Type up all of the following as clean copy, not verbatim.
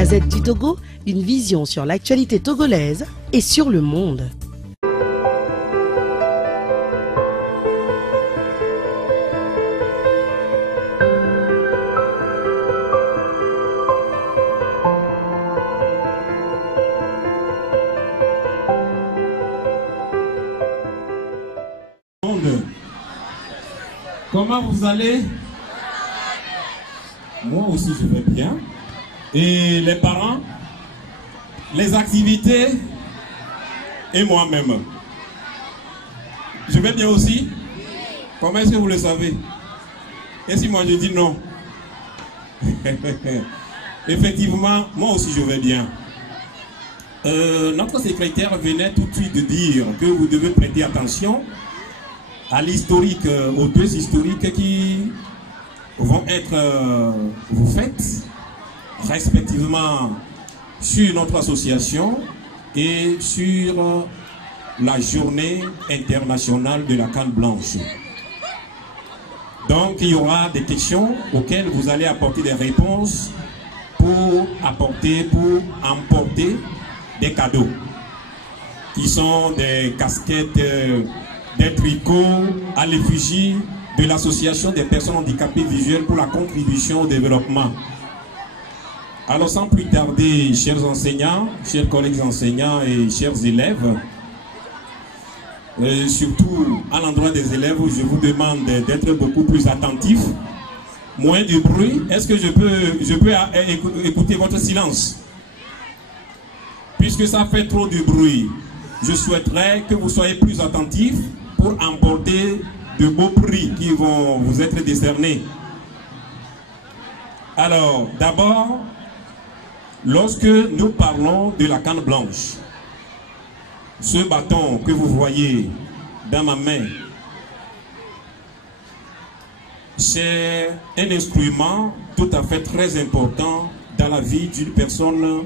Gazette du Togo, une vision sur l'actualité togolaise et sur le monde. Comment vous allez? Moi aussi je vais bien. Et les parents, les activités et moi-même. Je vais bien aussi? Comment est-ce que vous le savez? Et si moi je dis non? Effectivement, moi aussi je vais bien. Notre secrétaire venait tout de suite de dire que vous devez prêter attention à l'historique, aux deux historiques qui vont être vous faites respectivement sur notre association et sur la journée internationale de la canne blanche. Donc il y aura des questions auxquelles vous allez apporter des réponses pour emporter des cadeaux qui sont des casquettes, des tricots à l'effigie de l'association des personnes handicapées visuelles pour la contribution au développement. Alors sans plus tarder, chers enseignants, chers collègues enseignants et chers élèves, surtout à l'endroit des élèves, je vous demande d'être beaucoup plus attentifs, moins de bruit. Est-ce que je peux écouter votre silence? Puisque ça fait trop de bruit, je souhaiterais que vous soyez plus attentifs pour emporter de beaux prix qui vont vous être décernés. Alors, d'abord, lorsque nous parlons de la canne blanche, ce bâton que vous voyez dans ma main, c'est un instrument tout à fait très important dans la vie d'une personne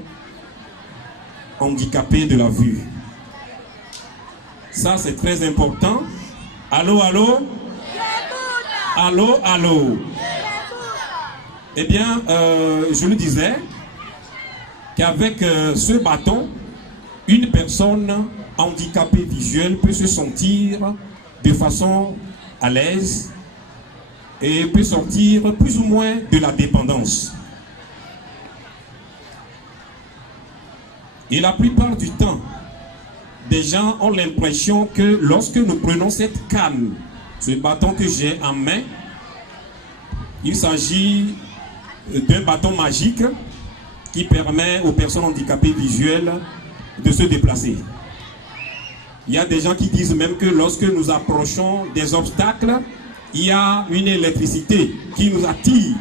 handicapée de la vue. Ça, c'est très important. Allô, allô? Allô, allô? Eh bien, je le disais, qu'avec ce bâton, une personne handicapée visuelle peut se sentir de façon à l'aise et peut sortir plus ou moins de la dépendance. Et la plupart du temps, des gens ont l'impression que lorsque nous prenons cette canne, ce bâton que j'ai en main, il s'agit d'un bâton magique qui permet aux personnes handicapées visuelles de se déplacer. Il y a des gens qui disent même que lorsque nous approchons des obstacles, il y a une électricité qui nous attire.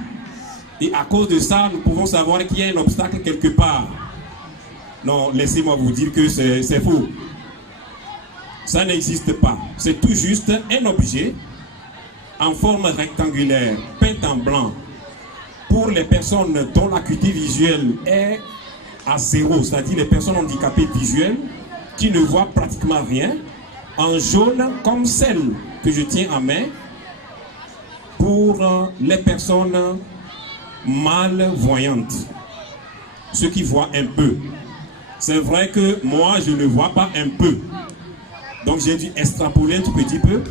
Et à cause de ça, nous pouvons savoir qu'il y a un obstacle quelque part. Non, laissez-moi vous dire que c'est faux. Ça n'existe pas. C'est tout juste un objet en forme rectangulaire, peint en blanc, pour les personnes dont l'acuité visuelle est à zéro, c'est-à-dire les personnes handicapées visuelles qui ne voient pratiquement rien, en jaune comme celle que je tiens en main, pour les personnes malvoyantes, ceux qui voient un peu. C'est vrai que moi, je ne vois pas un peu. Donc j'ai dû extrapoler un tout petit peu.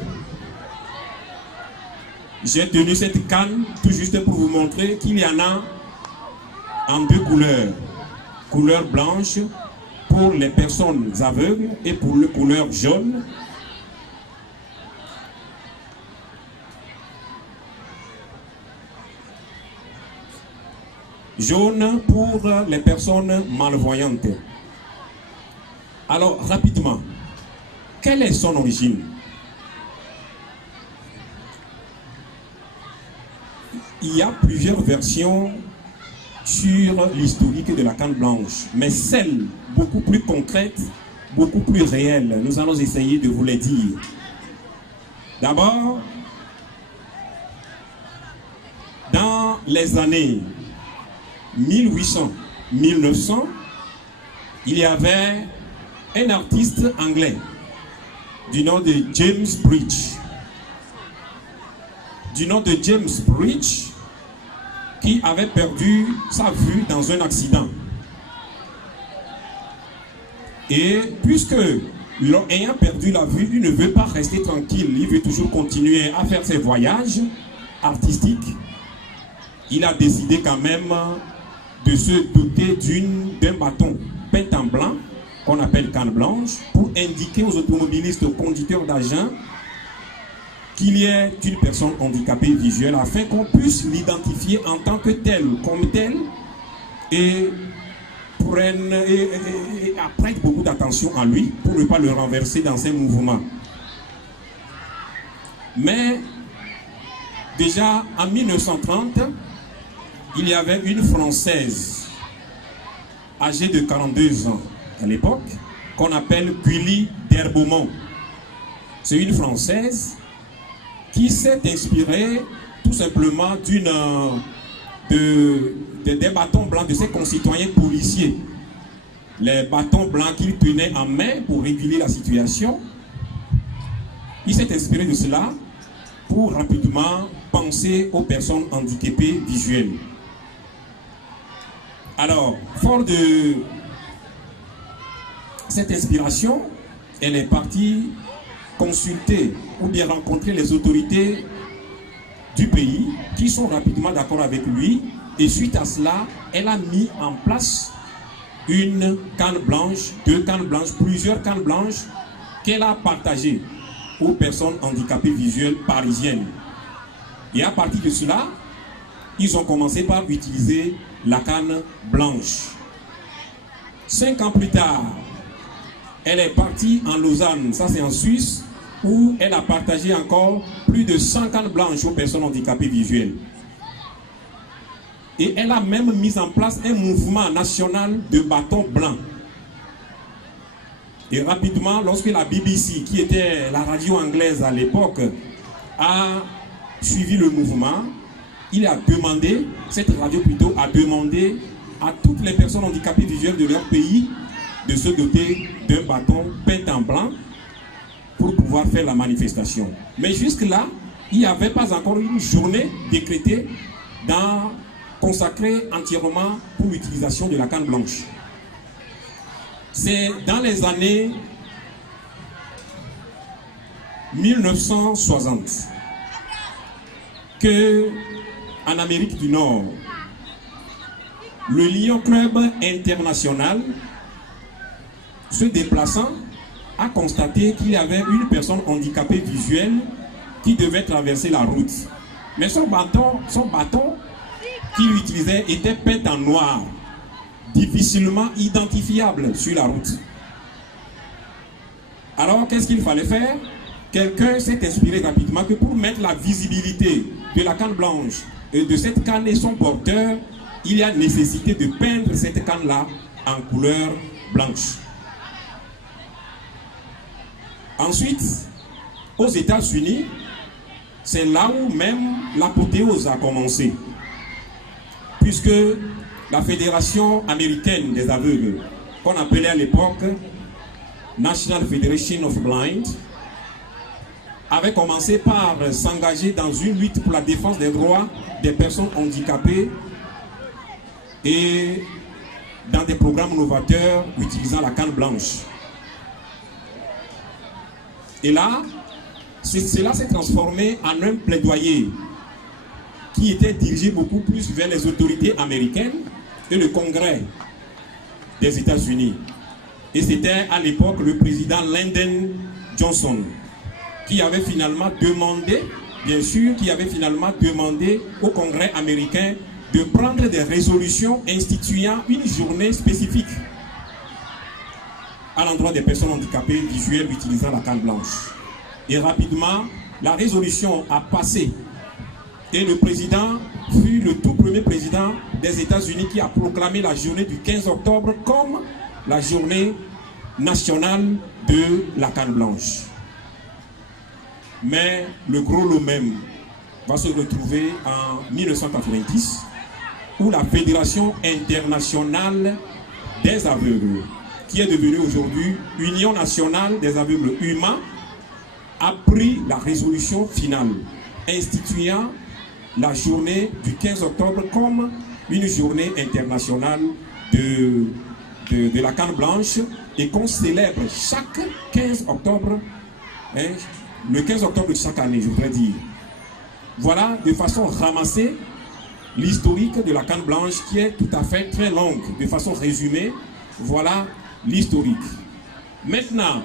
J'ai tenu cette canne tout juste pour vous montrer qu'il y en a en deux couleurs. Couleur blanche pour les personnes aveugles et pour le couleur jaune. Jaune pour les personnes malvoyantes. Alors, rapidement, quelle est son origine? Il y a plusieurs versions sur l'historique de la canne blanche, mais celle beaucoup plus concrète, beaucoup plus réelle, nous allons essayer de vous les dire. D'abord, dans les années 1800-1900, il y avait un artiste anglais du nom de James Bridge. Qui avait perdu sa vue dans un accident. Et puisque, ayant perdu la vue, il ne veut pas rester tranquille, il veut toujours continuer à faire ses voyages artistiques. Il a décidé quand même de se doter d'un bâton peint en blanc, qu'on appelle canne blanche, pour indiquer aux automobilistes, aux conducteurs d'engins, qu'il y ait une personne handicapée visuelle, afin qu'on puisse l'identifier en tant que tel, comme tel, et prête beaucoup d'attention à lui pour ne pas le renverser dans ses mouvements. Mais déjà en 1930, il y avait une Française âgée de 42 ans à l'époque, qu'on appelle Gulli d'Herbaumont. C'est une Française qui s'est inspirée tout simplement des bâtons blancs de ses concitoyens policiers. Les bâtons blancs qu'il tenait en main pour réguler la situation. Il s'est inspiré de cela pour rapidement penser aux personnes handicapées visuelles. Alors, fort de cette inspiration, elle est partie consulter ou bien rencontrer les autorités du pays qui sont rapidement d'accord avec lui, et suite à cela, elle a mis en place une canne blanche, 2 cannes blanches, plusieurs cannes blanches qu'elle a partagées aux personnes handicapées visuelles parisiennes. Et à partir de cela, ils ont commencé par utiliser la canne blanche. 5 ans plus tard, elle est partie en Lausanne, ça c'est en Suisse, où elle a partagé encore plus de 100 cannes blanches aux personnes handicapées visuelles. Et elle a même mis en place un mouvement national de bâtons blancs. Et rapidement, lorsque la BBC, qui était la radio anglaise à l'époque, a suivi le mouvement, cette radio plutôt a demandé à toutes les personnes handicapées visuelles de leur pays de se doter d'un bâton peint en blanc pour pouvoir faire la manifestation. Mais jusque-là, il n'y avait pas encore une journée décrétée consacrée entièrement pour l'utilisation de la canne blanche. C'est dans les années 1960 que, en Amérique du Nord, le Lion Club International, se déplaçant, a constaté qu'il y avait une personne handicapée visuelle qui devait traverser la route. Mais son bâton qu'il utilisait était peint en noir, difficilement identifiable sur la route. Alors, qu'est-ce qu'il fallait faire? Quelqu'un s'est inspiré rapidement que pour mettre la visibilité de la canne blanche et de cette canne et son porteur, il y a nécessité de peindre cette canne-là en couleur blanche. Ensuite, aux États-Unis, c'est là où même l'apothéose a commencé. Puisque la Fédération américaine des aveugles, qu'on appelait à l'époque National Federation of Blind, avait commencé par s'engager dans une lutte pour la défense des droits des personnes handicapées et dans des programmes novateurs utilisant la canne blanche. Et là, cela s'est transformé en un plaidoyer qui était dirigé beaucoup plus vers les autorités américaines et le Congrès des États-Unis. Et c'était à l'époque le président Lyndon Johnson qui avait finalement demandé, au Congrès américain de prendre des résolutions instituant une journée spécifique à l'endroit des personnes handicapées visuelles utilisant la canne blanche. Et rapidement, la résolution a passé. Et le président fut le tout premier président des États-Unis qui a proclamé la journée du 15 octobre comme la journée nationale de la canne blanche. Mais le gros lot même va se retrouver en 1990, où la Fédération internationale des aveugles, qui est devenue aujourd'hui Union nationale des aveugles humains, a pris la résolution finale instituant la journée du 15 octobre comme une journée internationale de de la canne blanche et qu'on célèbre chaque 15 octobre, hein, le 15 octobre de chaque année, je voudrais dire. Voilà, de façon ramassée, l'historique de la canne blanche qui est tout à fait très longue. De façon résumée, voilà l'historique. Maintenant,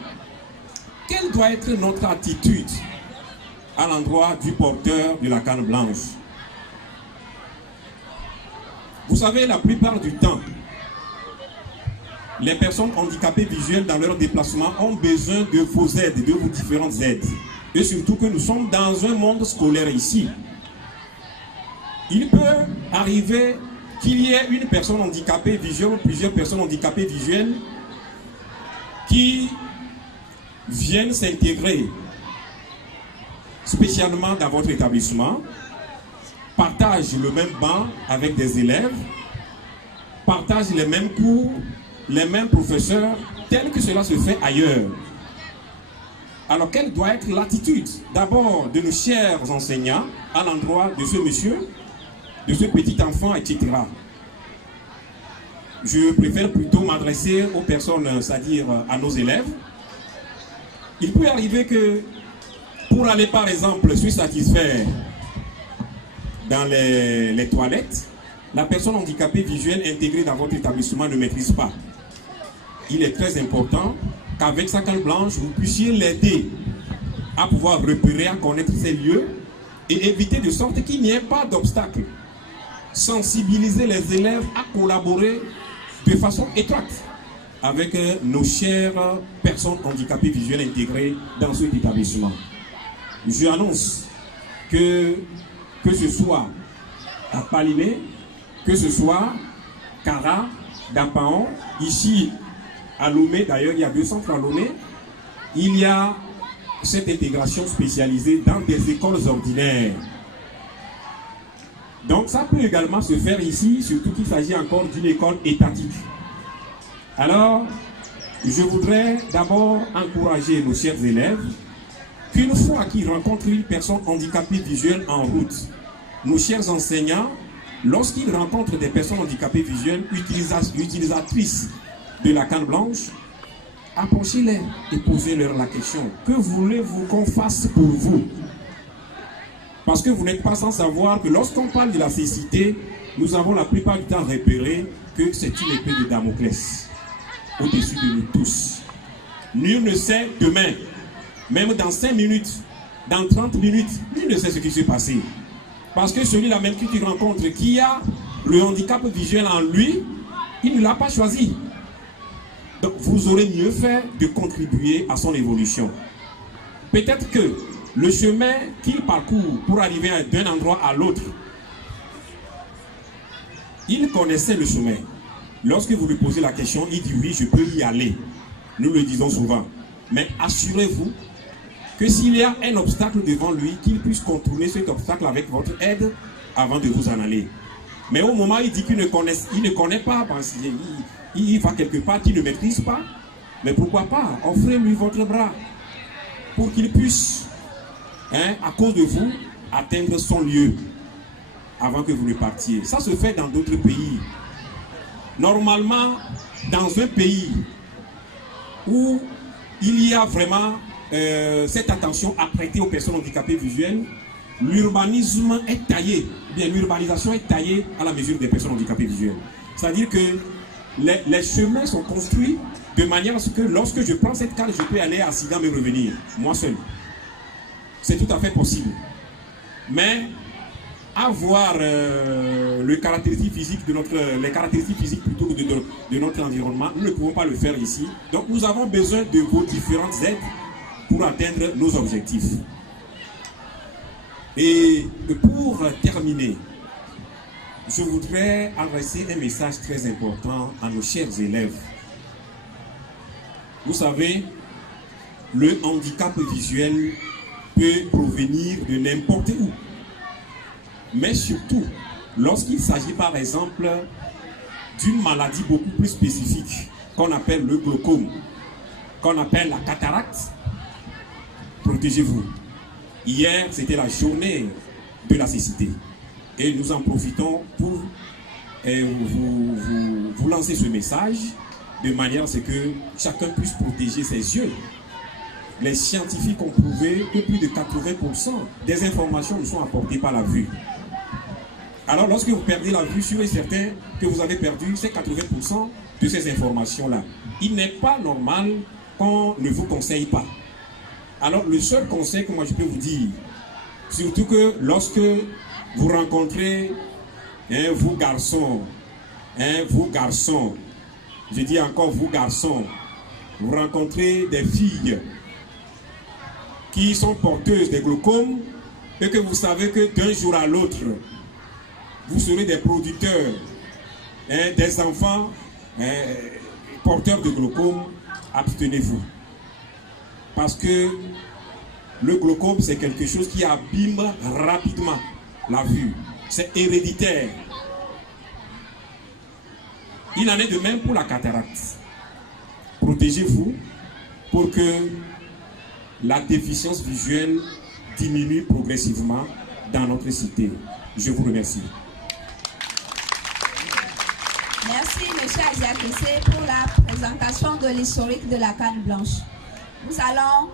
quelle doit être notre attitude à l'endroit du porteur de la canne blanche? Vous savez, la plupart du temps, les personnes handicapées visuelles dans leur déplacement ont besoin de vos aides, de vos différentes aides. Et surtout que nous sommes dans un monde scolaire ici. Il peut arriver qu'il y ait une personne handicapée visuelle ou plusieurs personnes handicapées visuelles qui viennent s'intégrer spécialement dans votre établissement, partagent le même banc avec des élèves, partagent les mêmes cours, les mêmes professeurs, tel que cela se fait ailleurs. Alors, quelle doit être l'attitude d'abord de nos chers enseignants à l'endroit de ce monsieur, de ce petit enfant, etc. Je préfère plutôt m'adresser aux personnes, c'est-à-dire à nos élèves. Il peut arriver que pour aller par exemple se satisfaire dans les toilettes, la personne handicapée visuelle intégrée dans votre établissement ne maîtrise pas. Il est très important qu'avec sa canne blanche, vous puissiez l'aider à pouvoir repérer, à connaître ces lieux et éviter de sorte qu'il n'y ait pas d'obstacle. Sensibiliser les élèves à collaborer de façon étroite avec nos chères personnes handicapées visuelles intégrées dans cet établissement. Je annonce que ce soit à Palimé, que ce soit Kara, Dapaon, ici à Lomé, d'ailleurs il y a 2 centres à Lomé, il y a cette intégration spécialisée dans des écoles ordinaires. Donc ça peut également se faire ici, surtout qu'il s'agit encore d'une école étatique. Alors, je voudrais d'abord encourager nos chers élèves qu'une fois qu'ils rencontrent une personne handicapée visuelle en route, nos chers enseignants, lorsqu'ils rencontrent des personnes handicapées visuelles utilisatrices de la canne blanche, approchez-les et posez-leur la question: que voulez-vous qu'on fasse pour vous? Parce que vous n'êtes pas sans savoir que lorsqu'on parle de la cécité, nous avons la plupart du temps repéré que c'est une épée de Damoclès au-dessus de nous tous. Nul ne sait demain, même dans 5 minutes, dans 30 minutes, nul ne sait ce qui s'est passé. Parce que celui-là même que tu rencontres, qui a le handicap visuel en lui, il ne l'a pas choisi. Donc vous aurez mieux fait de contribuer à son évolution. Peut-être que le chemin qu'il parcourt pour arriver d'un endroit à l'autre, il connaissait le chemin. Lorsque vous lui posez la question, il dit oui, je peux y aller. Nous le disons souvent. Mais assurez-vous que s'il y a un obstacle devant lui, qu'il puisse contourner cet obstacle avec votre aide avant de vous en aller. Mais au moment où il dit qu'il ne connaît pas, parce qu'il va quelque part qu'il ne maîtrise pas, mais pourquoi pas, offrez-lui votre bras pour qu'il puisse, à cause de vous, atteindre son lieu avant que vous ne partiez. Ça se fait dans d'autres pays. Normalement, dans un pays où il y a vraiment cette attention à prêter aux personnes handicapées visuelles, l'urbanisme est taillé, bien l'urbanisation est taillée à la mesure des personnes handicapées visuelles. C'est-à-dire que les chemins sont construits de manière à ce que lorsque je prends cette carte, je peux aller à Sidam et revenir, moi seul. C'est tout à fait possible. Mais avoir les caractéristiques physiques plutôt de notre environnement, nous ne pouvons pas le faire ici. Donc nous avons besoin de vos différentes aides pour atteindre nos objectifs. Et pour terminer, je voudrais adresser un message très important à nos chers élèves. Vous savez, le handicap visuel peut provenir de n'importe où. Mais surtout, lorsqu'il s'agit par exemple d'une maladie beaucoup plus spécifique, qu'on appelle le glaucome, qu'on appelle la cataracte, protégez-vous. Hier, c'était la journée de la cécité. Et nous en profitons pour vous lancer ce message de manière à ce que chacun puisse protéger ses yeux. Les scientifiques ont prouvé que plus de 80% des informations ne sont apportées par la vue. Alors lorsque vous perdez la vue, sûr et certain que vous avez perdu ces 80% de ces informations-là. Il n'est pas normal qu'on ne vous conseille pas. Alors le seul conseil que moi je peux vous dire, surtout que lorsque vous rencontrez vous garçons, je dis encore vous garçons, vous rencontrez des filles qui sont porteuses de glaucome et que vous savez que d'un jour à l'autre, vous serez des producteurs, des enfants porteurs de glaucome, abstenez-vous. Parce que le glaucome, c'est quelque chose qui abîme rapidement la vue. C'est héréditaire. Il en est de même pour la cataracte. Protégez-vous pour que la déficience visuelle diminue progressivement dans notre cité. Je vous remercie. Merci, M. Aziakese, pour la présentation de l'historique de la canne blanche. Nous allons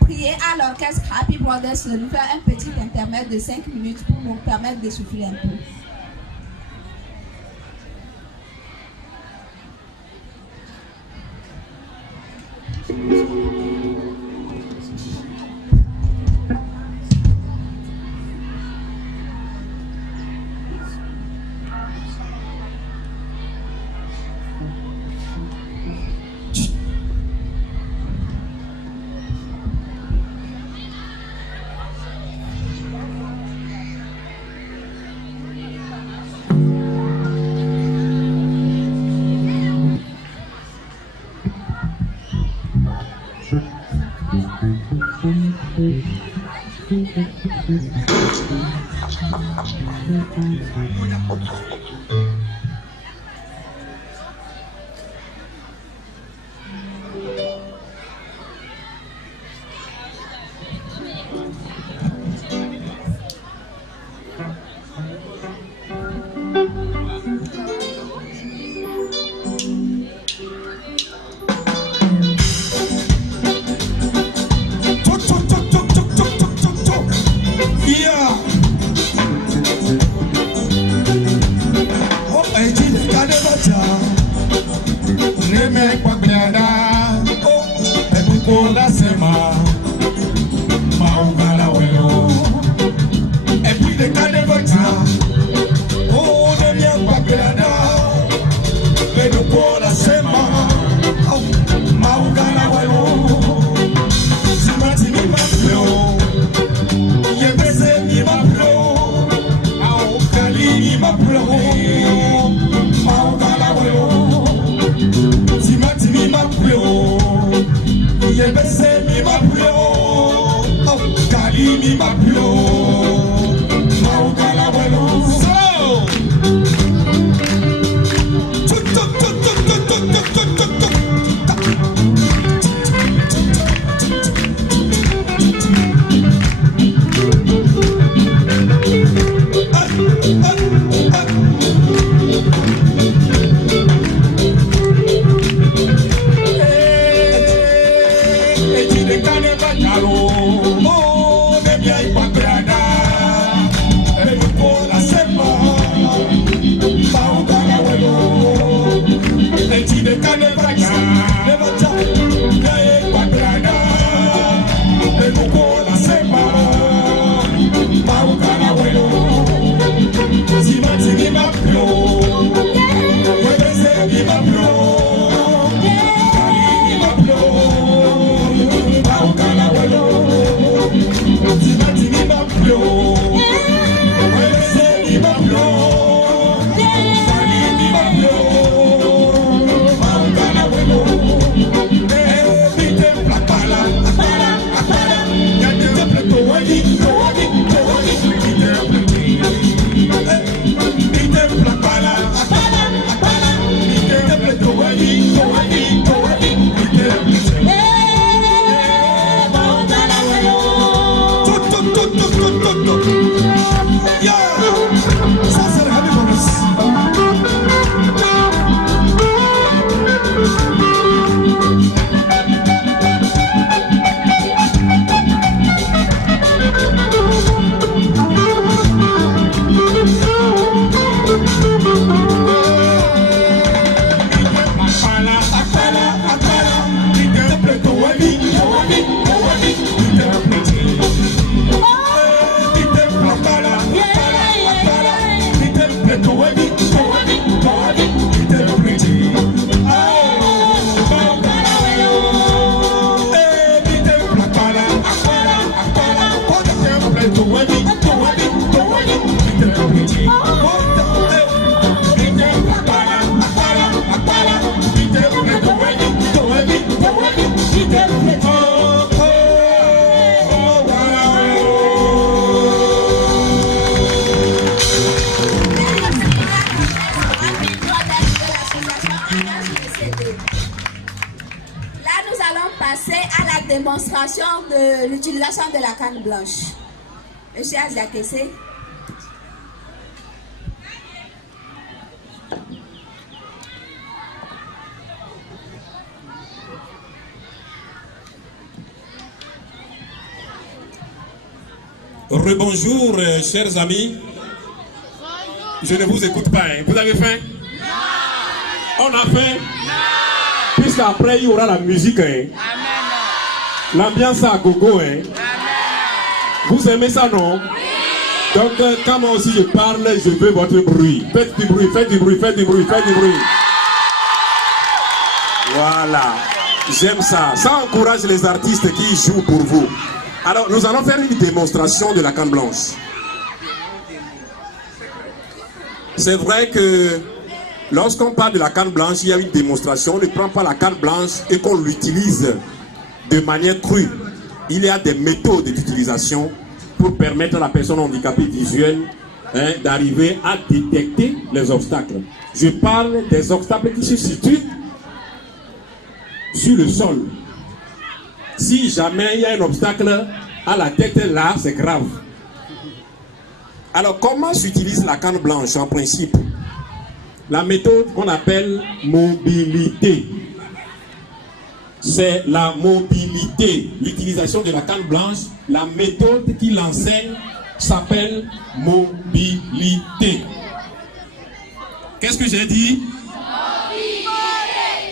prier à l'orchestre Happy Brothers de nous faire un petit intermède de 5 minutes pour nous permettre d'essouffler un peu. Démonstration de l'utilisation de la canne blanche. Monsieur Aziakese. Rebonjour, chers amis. Je ne vous écoute pas. Hein. Vous avez faim? Non. On a faim? Non. Puisqu'après, il y aura la musique. Hein. L'ambiance à gogo, hein. Vous aimez ça, non? Oui. Donc, quand moi aussi je parle, je veux votre bruit. Faites du bruit, faites du bruit, faites du bruit, faites du bruit. Voilà. J'aime ça. Ça encourage les artistes qui jouent pour vous. Alors, nous allons faire une démonstration de la canne blanche. C'est vrai que lorsqu'on parle de la canne blanche, il y a une démonstration. On ne prend pas la canne blanche et qu'on l'utilise de manière crue. Il y a des méthodes d'utilisation pour permettre à la personne handicapée visuelle d'arriver à détecter les obstacles. Je parle des obstacles qui se situent sur le sol. Si jamais il y a un obstacle à la tête là, c'est grave. Alors comment s'utilise la canne blanche en principe? La méthode qu'on appelle mobilité. C'est la mobilité, l'utilisation de la canne blanche. La méthode qui l'enseigne s'appelle mobilité. Qu'est-ce que j'ai dit?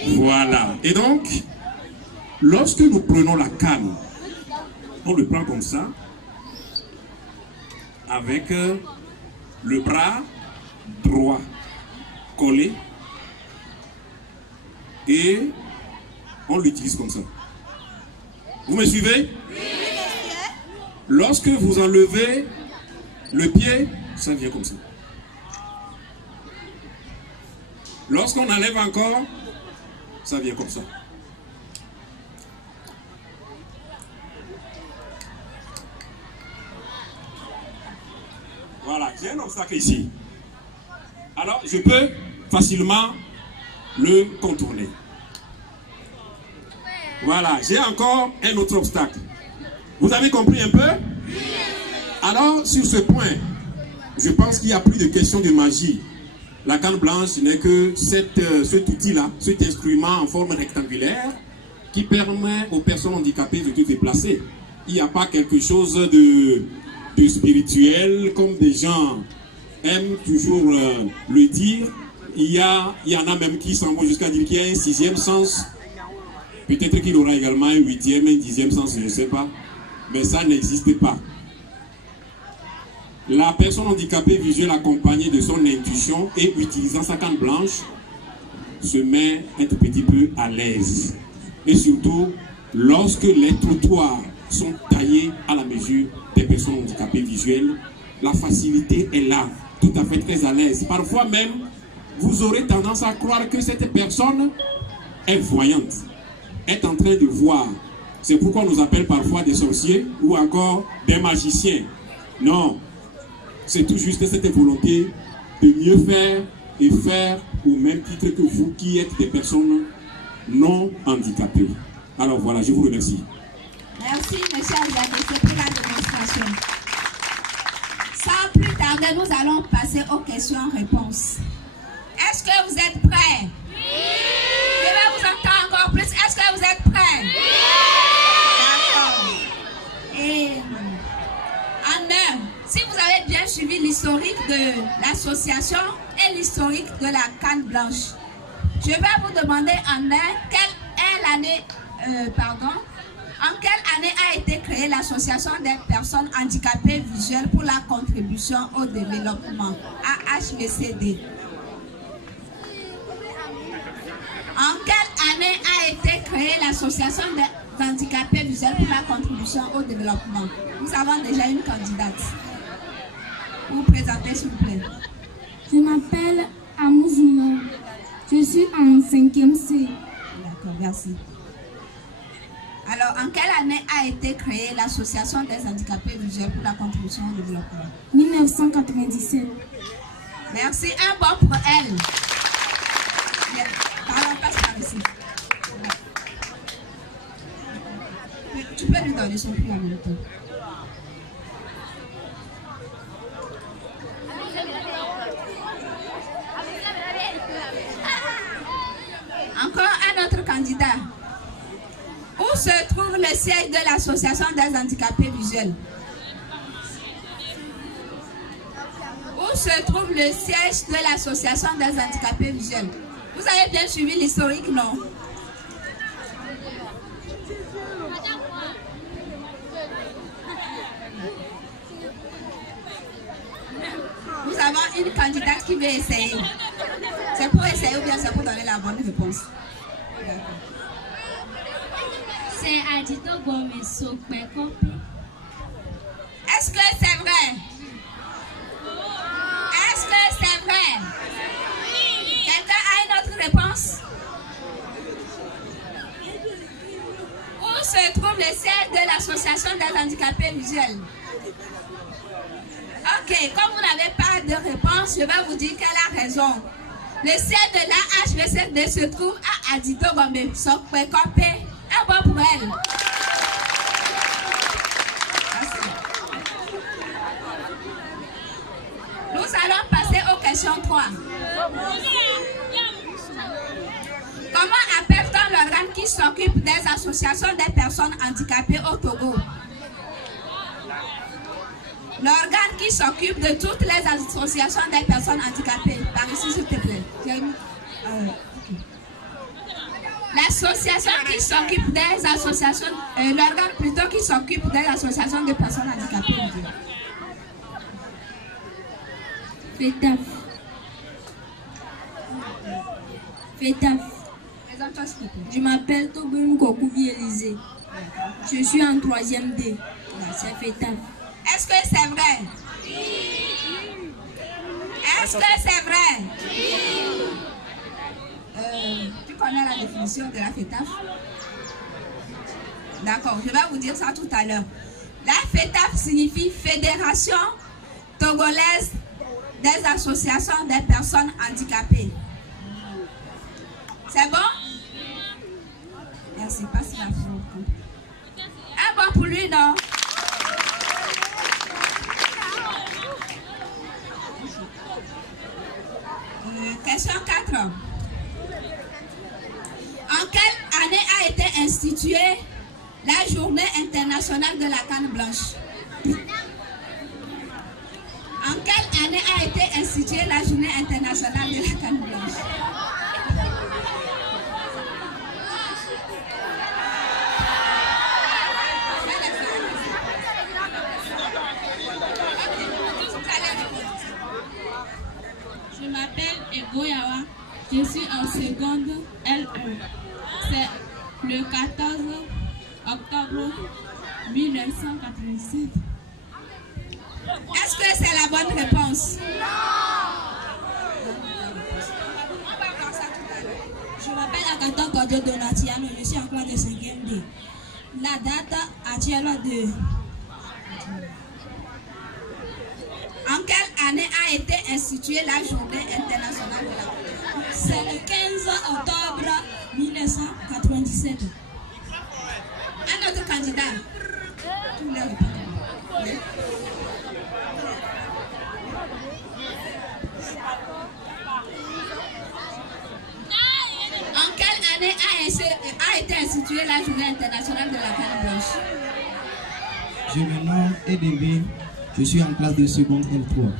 Mobilité. Voilà. Et donc, lorsque nous prenons la canne, on le prend comme ça, avec le bras droit collé, et on l'utilise comme ça. Vous me suivez? Oui. Lorsque vous enlevez le pied, ça vient comme ça. Lorsqu'on enlève encore, ça vient comme ça. Voilà, j'ai un obstacle ici. Alors, je peux facilement le contourner. Voilà, j'ai encore un autre obstacle. Vous avez compris un peu? Oui. Alors, sur ce point, je pense qu'il n'y a plus de question de magie. La canne blanche n'est que cet outil-là, cet instrument en forme rectangulaire qui permet aux personnes handicapées de se déplacer. Il n'y a pas quelque chose de spirituel, comme des gens aiment toujours le dire. Il y en a même qui s'en vont jusqu'à dire qu'il y a un 6e sens. Peut-être qu'il aura également un 8e, un 10e sens, je ne sais pas. Mais ça n'existe pas. La personne handicapée visuelle accompagnée de son intuition et utilisant sa canne blanche se met un tout petit peu à l'aise. Et surtout, lorsque les trottoirs sont taillés à la mesure des personnes handicapées visuelles, la facilité est là, tout à fait très à l'aise. Parfois même, vous aurez tendance à croire que cette personne est voyante, est en train de voir. C'est pourquoi on nous appelle parfois des sorciers ou encore des magiciens. Non, c'est tout juste cette volonté de mieux faire et faire au même titre que vous qui êtes des personnes non handicapées. Alors voilà, je vous remercie. Merci, M. Aziakese, pour la démonstration. Sans plus tarder, nous allons passer aux questions-réponses. Est-ce que vous êtes prêts? Oui! Je vais vous entendre encore plus. Est-ce que vous êtes prêts? Oui! D'accord. Et en si vous avez bien suivi l'historique de l'association et l'historique de la canne blanche, je vais vous demander en quelle année a été créée l'association des personnes handicapées visuelles pour la contribution au développement, AHVCD. créé l'association des handicapés visuels pour la contribution au développement? Nous avons déjà une candidate. Vous vous présentez s'il vous plaît. Je m'appelle Amouzouma. Je suis en 5e C. D'accord, merci. Alors, en quelle année a été créée l'association des handicapés visuels pour la contribution au développement? 1997. Merci, un bon pour elle. Pardon, passe par ici. Tu peux lui donner son prix en même temps. Encore un autre candidat. Où se trouve le siège de l'association des handicapés visuels? Où se trouve le siège de l'association des handicapés visuels? Vous avez bien suivi l'historique, non? Nous avons une candidate qui veut essayer. C'est pour essayer ou bien c'est pour donner la bonne réponse? C'est Adito Gomeso Pekope. Est-ce que c'est vrai? Est-ce que c'est vrai? Quelqu'un a une autre réponse? Où se trouve le siège de l'association des handicapés visuels? Ok, comme vous n'avez pas de réponse, je vais vous dire qu'elle a raison. Le siège de la HVCD se trouve à Adito Gomeso Pekope. Un bon pour elle. Merci. Nous allons passer aux questions 3. Comment appelle-t-on l'organe qui s'occupe des associations des personnes handicapées au Togo? L'organe qui s'occupe de toutes les associations des personnes handicapées. Par ici, s'il te plaît. L'association qui s'occupe des associations, l'organe plutôt qui s'occupe des associations de personnes handicapées. FETAF. FETAF. Présente-toi s'il te plaît. Je m'appelle Tobun Kokouvi Élysée. Je suis en 3e D. C'est FETAF. Est-ce que c'est vrai? Est-ce que c'est vrai? Tu connais la définition de la FETAF? D'accord, je vais vous dire ça tout à l'heure. La FETAF signifie Fédération Togolaise des associations des personnes handicapées. C'est bon? Merci, passe la photo. Un bon pour lui, non? Question 4. En quelle année a été instituée la journée internationale de la canne blanche? En quelle année a été instituée la journée internationale de la canne blanche? Je m'appelle Egoyawa, je suis en seconde L1. C'est le 14 octobre 1987. Est-ce que c'est la bonne réponse? On va voir ça tout à l'heure. Je m'appelle Akato Kodio Donatiano. Je suis en classe de 5e D. La date actuelle de... En quelle année a été instituée la journée internationale de la canne? C'est le 15 octobre 1997. Un autre candidat. Tous les répondants. Oui. En quelle année a été instituée la journée internationale de la canne blanche? Je me nomme Edebe, je suis en classe de seconde L3.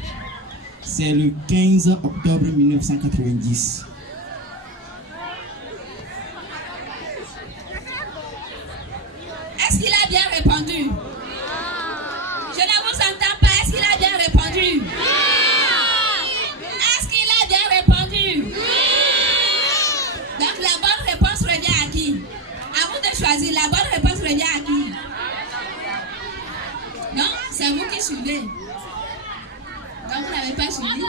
C'est le 15 octobre 1990. Est-ce qu'il a bien répondu? Je ne vous entends pas. Est-ce qu'il a bien répondu? Est-ce qu'il a bien répondu? Donc la bonne réponse revient à qui? suivez. Donc, vous n'avez pas suivi.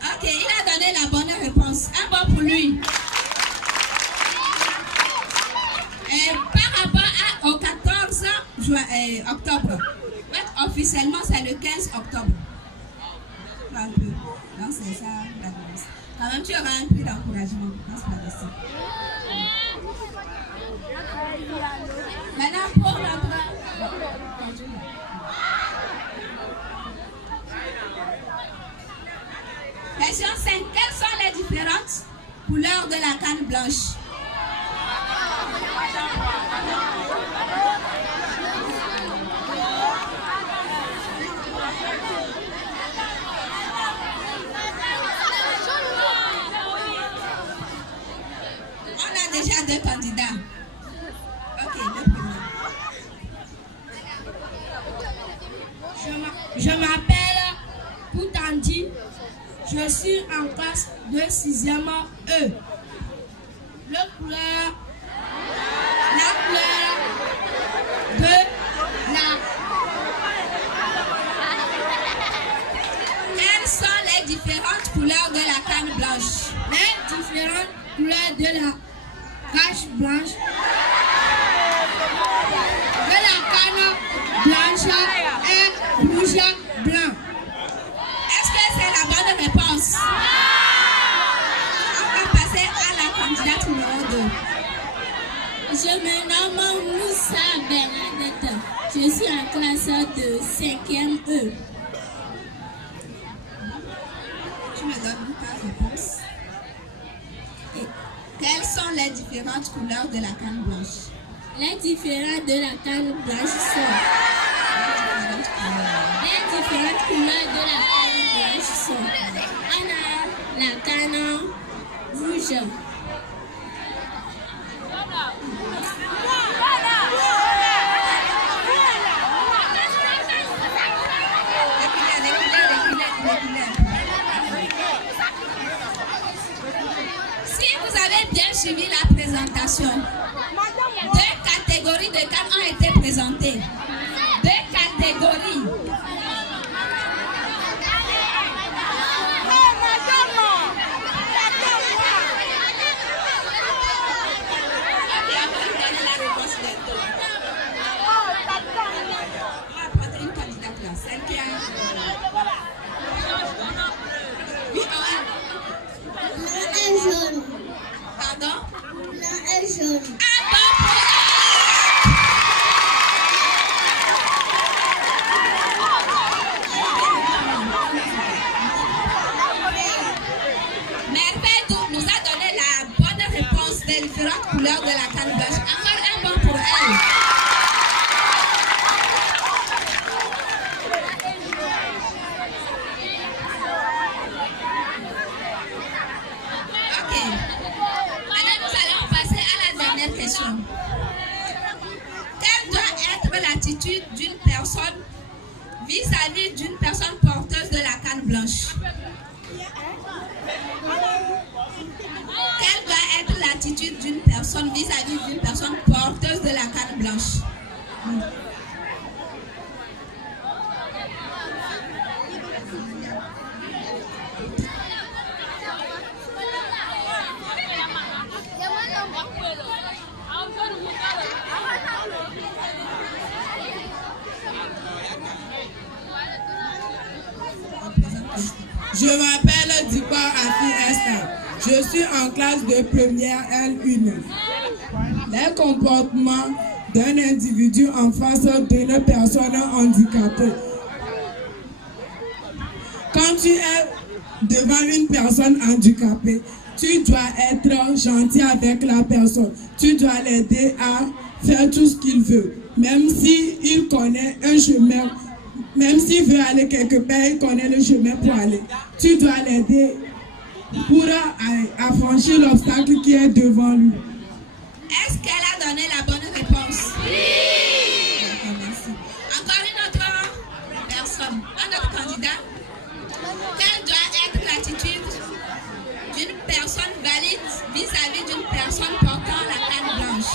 Ok, il a donné la bonne réponse. Un bon pour lui. Et par rapport au 14 octobre, en fait, officiellement, c'est le 15 octobre. Un peu. Donc, c'est ça la réponse. Quand même, tu auras un prix d'encouragement. Maintenant, pour notre... Question 5. Quelles sont les différentes couleurs de la canne blanche? On a déjà 2 candidats. Ok, le premier. Je m'appelle Koutandi. Je suis en classe de 6e E. La couleur de la... Quelles sont les différentes couleurs de la canne blanche? Les différentes couleurs de la cache blanche. De la canne blanche et rouge blanc. Est-ce que c'est la bonne réponse? On va passer à la candidate numéro 2. Je me nomme Moussa Bernadette. Je suis en classe de 5e E. Tu me donnes ta réponse. Et quelles sont les différentes couleurs de la canne blanche? Les différents de la canne blanche sont... Les différentes couleurs de la canne blanche sont... On a la canne rouge. Si vous avez bien suivi la présentation, 2 catégories de cannes ont été présentées. 2 catégories. Différentes couleurs de la canne blanche. Encore un bon pour elle. Ok. Maintenant, nous allons passer à la dernière question. Quelle doit être l'attitude d'une personne vis-à-vis d'une personne porteuse de la canne blanche? Quelle doit être l'attitude d'une personne vis-à-vis d'une personne porteuse de la canne blanche? Je m'appelle Dikwa Afi Esther. Je suis en classe de première L1. Les comportements d'un individu en face d'une personne handicapée. Quand tu es devant une personne handicapée, tu dois être gentil avec la personne. Tu dois l'aider à faire tout ce qu'il veut. Même s'il connaît un chemin, même s'il veut aller quelque part, il connaît le chemin pour aller. Tu dois l'aider pour affranchir l'obstacle qui est devant lui. Est-ce qu'elle a donné la bonne réponse? Oui! Merci. Encore une autre personne, un autre candidat. Quelle doit être l'attitude d'une personne valide vis-à-vis d'une personne portant la canne blanche?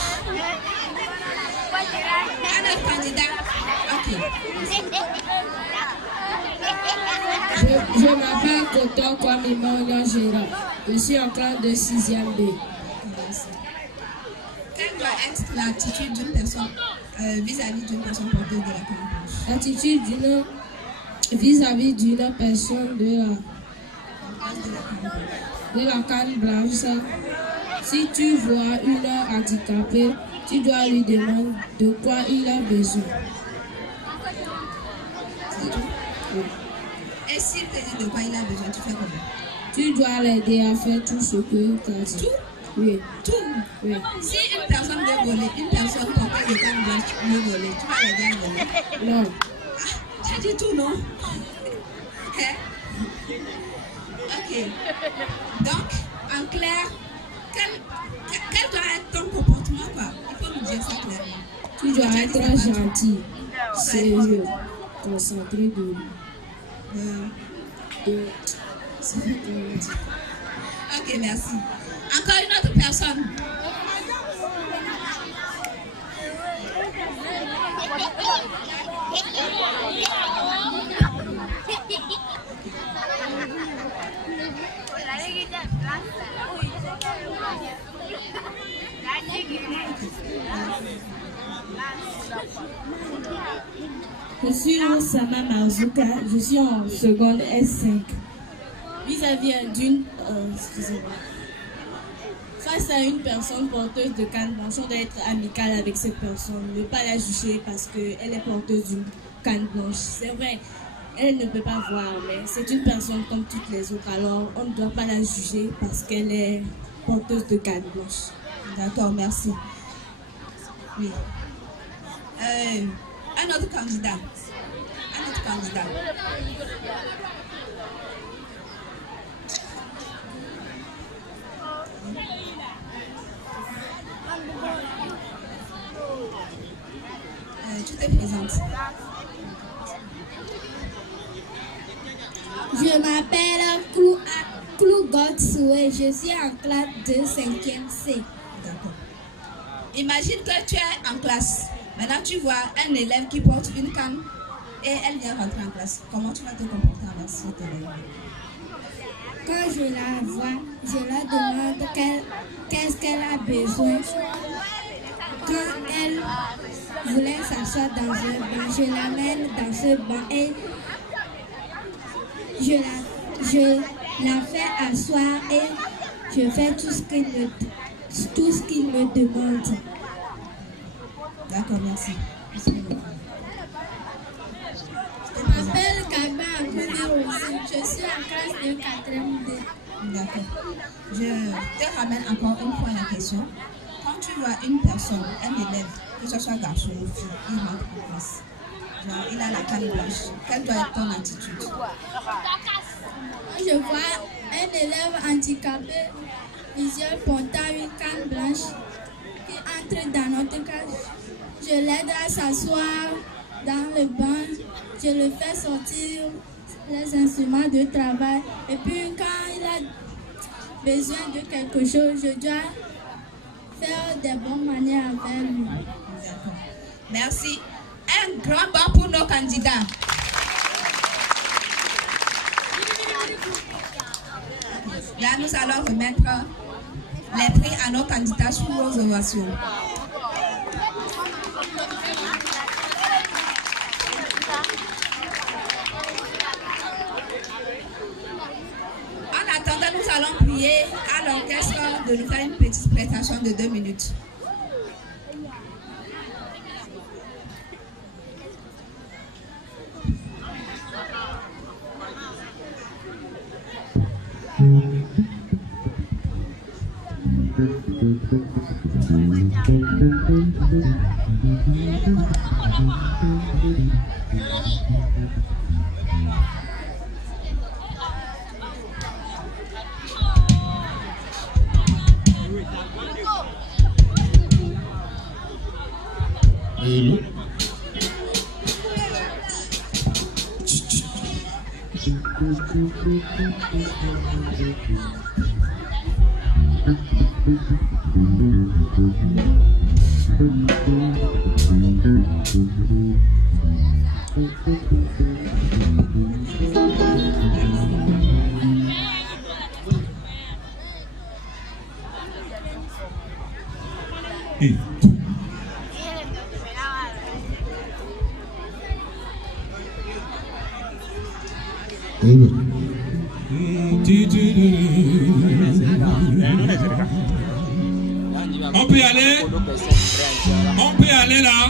Un autre Je m'appelle Koto Kwamimon Gérard. Je suis en classe de 6e B. Quelle doit être l'attitude d'une personne vis-à-vis d'une personne porteuse de la canne blanche? L'attitude vis-à-vis d'une personne de la canne blanche, si tu vois une handicapée, tu dois lui demander de quoi il a besoin. Et s'il te dit de quoi il a besoin, tu fais comment? Tu dois l'aider à faire tout ce que tu as dit. Tout? Oui. Tout? Oui. Si une personne veut voler, une personne porteuse de canne blanche veut voler, tu vas l'aider à voler? Non. Ah, tu as dit tout, non? Hein? Ok. Donc, en clair, quel doit être ton comportement, quoi? Il faut nous dire ça clairement. Tu dois être gentil, sérieux, concentré Ok, merci. Encore une autre personne. Je suis Osama Marzouka, je suis en seconde S5. Vis-à-vis d'une... Face à une personne porteuse de canne blanche, on doit être amical avec cette personne, ne pas la juger parce qu'elle est porteuse d'une canne blanche. C'est vrai, elle ne peut pas voir, mais c'est une personne comme toutes les autres, alors on ne doit pas la juger parce qu'elle est porteuse de canne blanche. D'accord, merci. Oui. Un autre candidat. Un autre candidat. Tu te présentes. Je m'appelle Klou Godsoué, je suis en classe de 5e C. D'accord. Imagine que tu es en classe. Maintenant, tu vois un élève qui porte une canne et elle vient rentrer en classe. Comment tu vas te comporter avec cet élève? Quand je la vois, je la demande qu'est-ce qu'elle a besoin. Quand elle voulait s'asseoir dans un banc, je l'amène dans ce banc et je la fais asseoir et je fais tout ce qu'il me demande. D'accord, merci. Je m'appelle Kaba Akouli aussi. Je suis en classe de 4e D. D'accord. Je te ramène encore une fois la question. Quand tu vois une personne, un élève, que ce soit garçon ou fille, il rentre en classe. Genre, il a la canne blanche. Quelle doit être ton attitude? Quand je vois un élève handicapé, visuel portant une canne blanche, qui entre dans notre classe, je l'aide à s'asseoir dans le banc, je le fais sortir les instruments de travail. Et puis quand il a besoin de quelque chose, je dois faire des bonnes manières avec lui. D'accord. Merci. Un grand banc pour nos candidats. Là, nous allons remettre les prix à nos candidats sous vos ovations. En attendant, nous allons prier à l'orchestre de nous faire une petite prestation de 2 minutes. Hello. Et on peut y aller? On peut y aller là?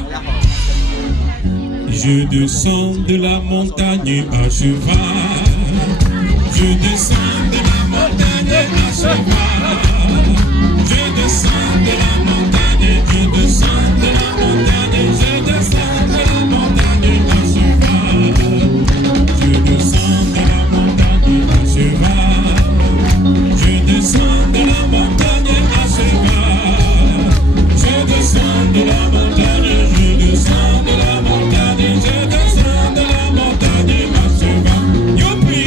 Je descends de la montagne à cheval. Je descends de la montagne à cheval. Je descends de la montagne, je descends de la montagne, je descends de la montagne à cheval. Je descends de la montagne à cheval. Je descends de la montagne à cheval. Je descends de la montagne, je descends de la montagne, je descends de la montagne à cheval. Youpi!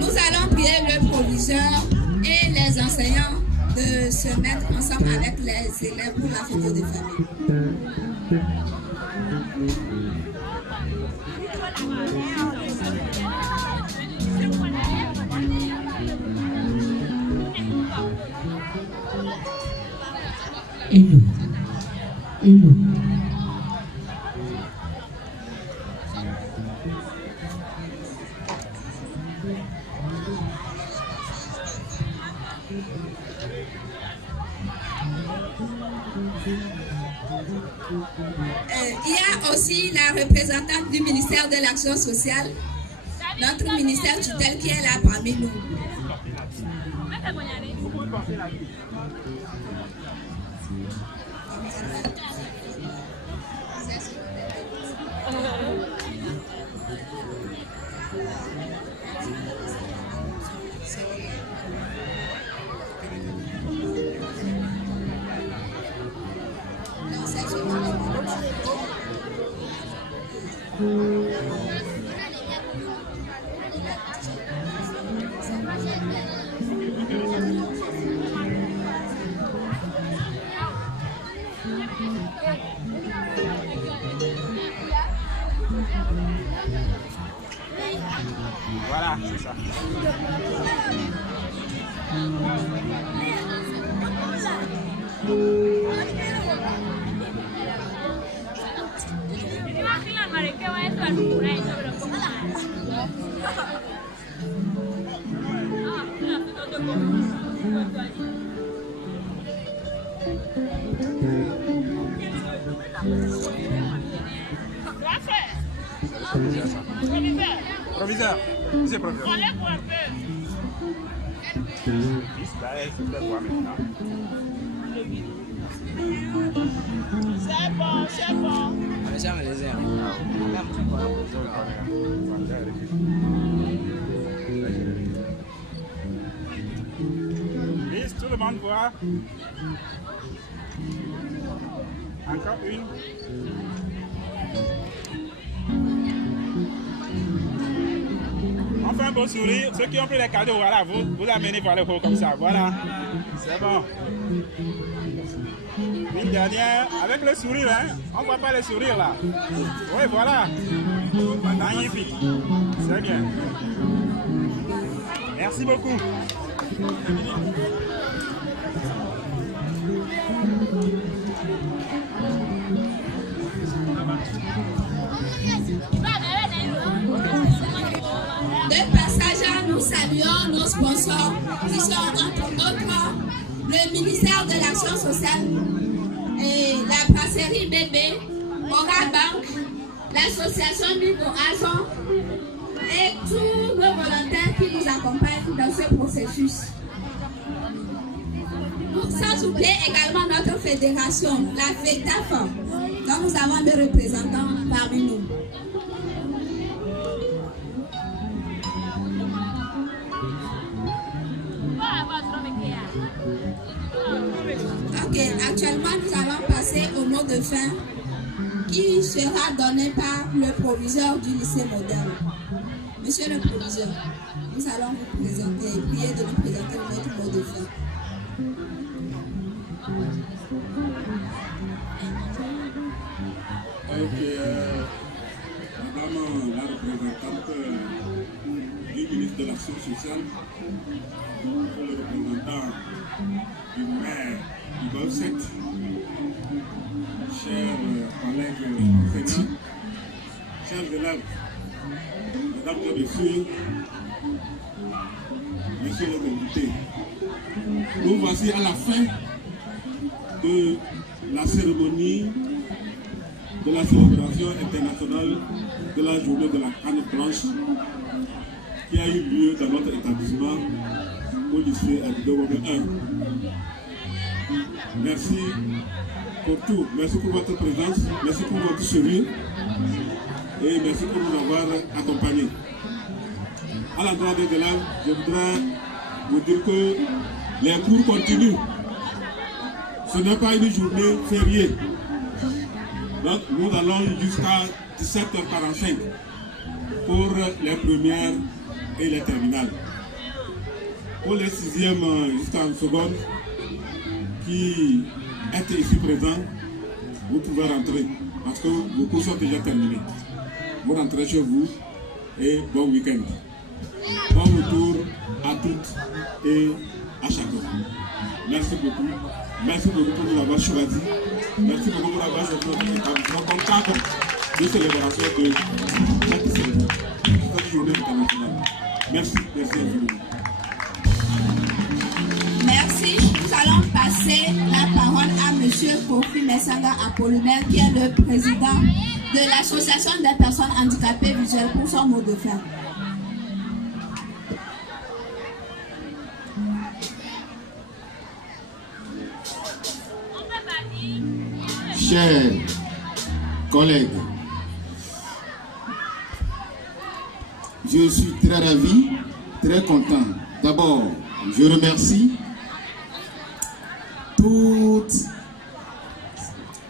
Nous allons prier le proviseur et les enseignants de se mettre ensemble avec les élèves pour la photo de famille. Il y a aussi la représentante du ministère de l'Action sociale, notre ministère tutelle qui est là parmi nous. Proviseur, monsieur proviseur. C'est bon, c'est bon. Miss, tout le monde voit. Encore une. On fait un beau sourire. Ceux qui ont pris les cadeaux, voilà, vous amenez vers le haut comme ça. Voilà. C'est bon. Une dernière, avec le sourire, hein. On ne voit pas le sourire là. Oui, voilà. Magnifique. C'est bien. Merci beaucoup. De passage, nous saluons nos sponsors qui sont entre autres le ministère de l'Action sociale et la brasserie Bébé, Ora Bank, l'association Nico Agent et tous nos volontaires qui nous accompagnent dans ce processus. Sans oublier également notre fédération, la FETAF, dont nous avons des représentants parmi nous. Ok, actuellement nous allons passer au mot de fin qui sera donné par le proviseur du lycée moderne. Monsieur le proviseur, nous allons vous présenter, prier de nous présenter notre mot de fin. Madame la représentante du ministre de l'Action sociale, le représentant du maire du Golfe 7, chers collègues enseignants, chers élèves, mesdames et messieurs, messieurs les invités, nous voici à la fin de la cérémonie de la célébration internationale de la journée de la canne blanche qui a eu lieu dans notre établissement au lycée Abidjan 1. Merci pour tout, merci pour votre présence, merci pour votre sourire et merci pour nous avoir accompagnés. À l'endroit des élèves, je voudrais vous dire que les cours continuent. Ce n'est pas une journée fériée. Donc nous allons jusqu'à 17h45 pour les premières et les terminales. Pour les sixièmes jusqu'en seconde qui êtes ici présents, vous pouvez rentrer parce que vos cours sont déjà terminés. Vous rentrez chez vous et bon week-end. Bon retour à toutes et à chacun. Merci beaucoup. Merci beaucoup pour nous avoir choisi. Merci beaucoup pour avoir choisi notre établissement comme cadre de célébration de cette journée internationale. Merci, merci infiniment. Merci. Nous allons passer la parole à M. Kofi Messanga Apollinaire, qui est le président de l'Association des personnes handicapées visuelles, pour son mot de fin. Chers collègues, je suis très ravi, très content. D'abord, je remercie toutes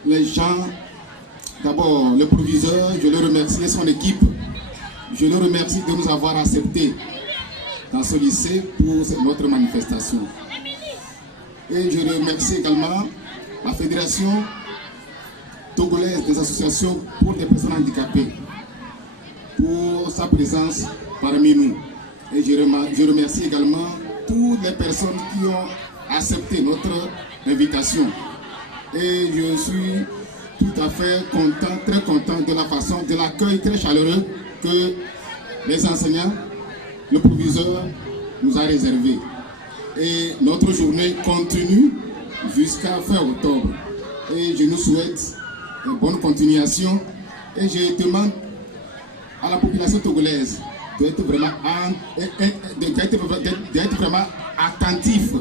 les gens. D'abord, le proviseur, je le remercie et son équipe. Je le remercie de nous avoir acceptés dans ce lycée pour notre manifestation. Et je remercie également la Fédération togolaise des associations pour des personnes handicapées pour sa présence parmi nous. Et je remercie également toutes les personnes qui ont accepté notre invitation. Et je suis tout à fait content, très content de la façon, de l'accueil très chaleureux que les enseignants, le proviseur nous a réservé. Et notre journée continue jusqu'à fin octobre. Et je nous souhaite une bonne continuation. Et je demande à la population togolaise d'être vraiment attentif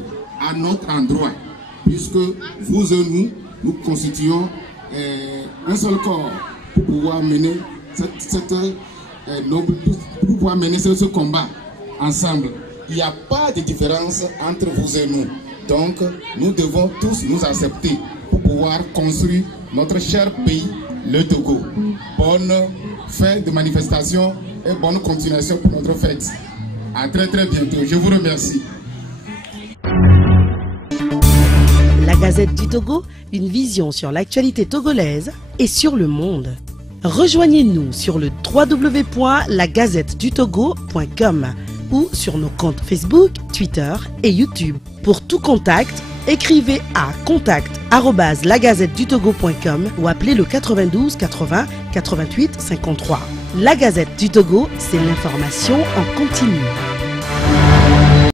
à notre endroit, puisque vous et nous constituons un seul corps pour pouvoir mener ce combat ensemble. Il n'y a pas de différence entre vous et nous. Donc, nous devons tous nous accepter pour pouvoir construire notre cher pays, le Togo. Bonne fête de manifestation et bonne continuation pour notre fête. À très très bientôt. Je vous remercie. La Gazette du Togo, une vision sur l'actualité togolaise et sur le monde. Rejoignez-nous sur le www.lagazettedutogo.com ou sur nos comptes Facebook, Twitter et YouTube. Pour tout contact, écrivez à contact@lagazettedutogo.com ou appelez le 92 80 88 53. La Gazette du Togo, c'est l'information en continu.